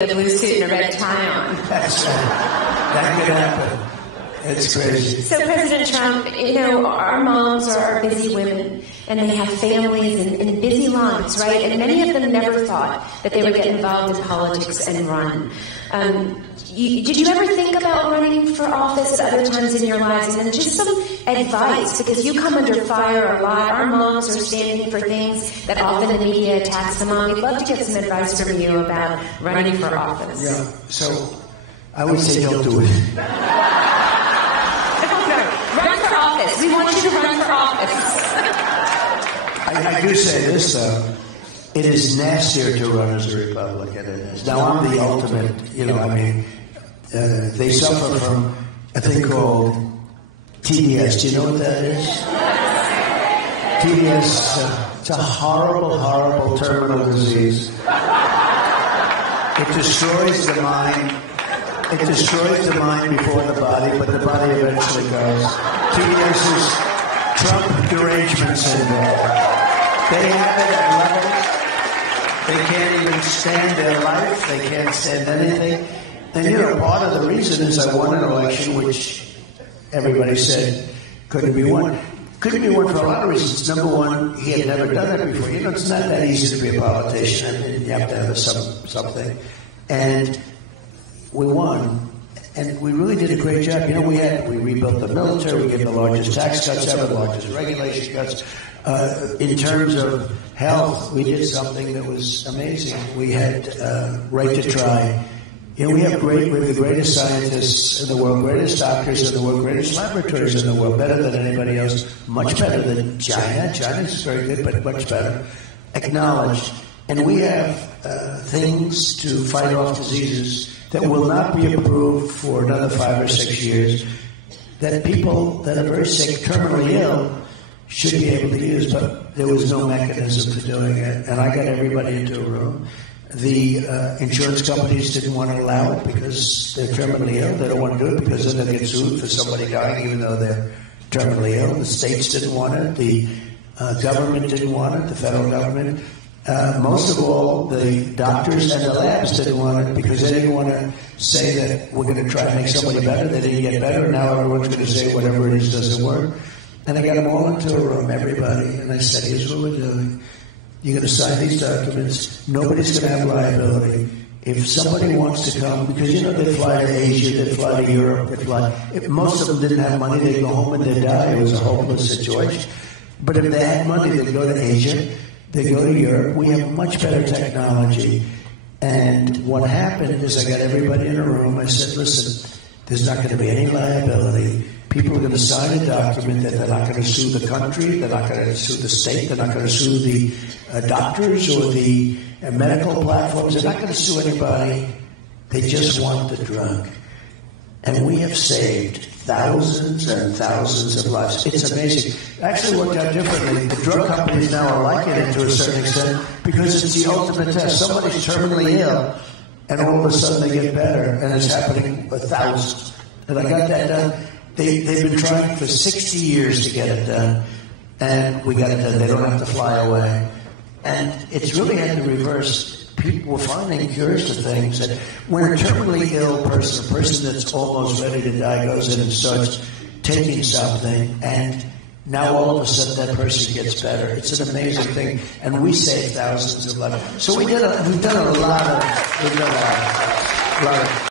a blue suit and a red tie on. That's right. That could happen. It's crazy. So President Trump, our moms are busy women, and they have families and busy lives, right? And many of them never thought that they would get involved in politics and run. Did you ever think about running for office at other times in your lives? And then just some advice, because you come under fire a lot. Our moms are standing for things that often the media attacks them on. We'd love to get some advice from you about running for office. Yeah, so I would say don't do it. Run for office. We want you to run for office. I do say this, though. It is nastier to run as a Republican than it is. Now, I'm the ultimate, they suffer from a thing called TDS. Do you know what that is? TDS, it's a horrible, horrible terminal disease. It destroys the mind. It destroys the mind before the body, but the body eventually goes. TDS is Trump derangement syndrome. They have it at levels. They can't even stand their life. They can't stand anything. And, part of the reason is I won an election, which everybody said couldn't be won. Couldn't be won for a lot of reasons. Number one, he had never done it before. It's not that easy to be a politician. And you have to have something. And we won. And we really did a great job. We rebuilt the military. We gave the largest tax cuts ever, the largest regulation cuts. In terms of health, we did something that was amazing. We had right to try. We have the greatest scientists in the world, greatest doctors in the world, greatest laboratories in the world, better than anybody else, much better than China. China's very good, but much better. Acknowledged. And we have things to fight off diseases that will not be approved for another 5 or 6 years, that people that are very sick, terminally ill, should be able to use, but there was no mechanism for doing it. And I got everybody into a room. The insurance companies didn't want to allow it because they're terminally ill. They don't want to do it because then they'll get sued for somebody dying even though they're terminally ill. The states didn't want it. The government didn't want it, the federal government. Most of all, the doctors and the labs didn't want it because they didn't want to say that we're going to try to make somebody better. They didn't get better. Now everyone's going to say whatever it is doesn't work. And I got them all into a room, everybody, and I said, here's what we're doing. You're going to sign these documents. Nobody's going to have liability. If somebody wants to come, because, they fly to Asia, they fly to Europe, most of them didn't have money, they'd go home and they'd die. It was a hopeless situation. But if they had money, they'd go to Asia, they'd go to Europe. We have much better technology. And what happened is I got everybody in a room. I said, listen, there's not going to be any liability. People are going to sign a document that they're not going to sue the country, they're not going to sue the state, they're not going to sue the doctors or the medical platforms, they're not going to sue anybody. They just want the drug. And we have saved thousands and thousands of lives. It's amazing. It actually worked out differently. The drug companies now are liking it to a certain extent because it's the ultimate test. Somebody's terminally ill, and all of a sudden they get better, and it's happening with thousands. And I got that done. They've been trying for 60 years to get it done, and we got it done. They don't have to fly away. And it's really had the reverse. People were finding cures to things that when a terminally ill person, a person that's almost ready to die, goes in and starts taking something, and now all of a sudden that person gets better. It's an amazing thing, and we save thousands of lives. So we've done a lot of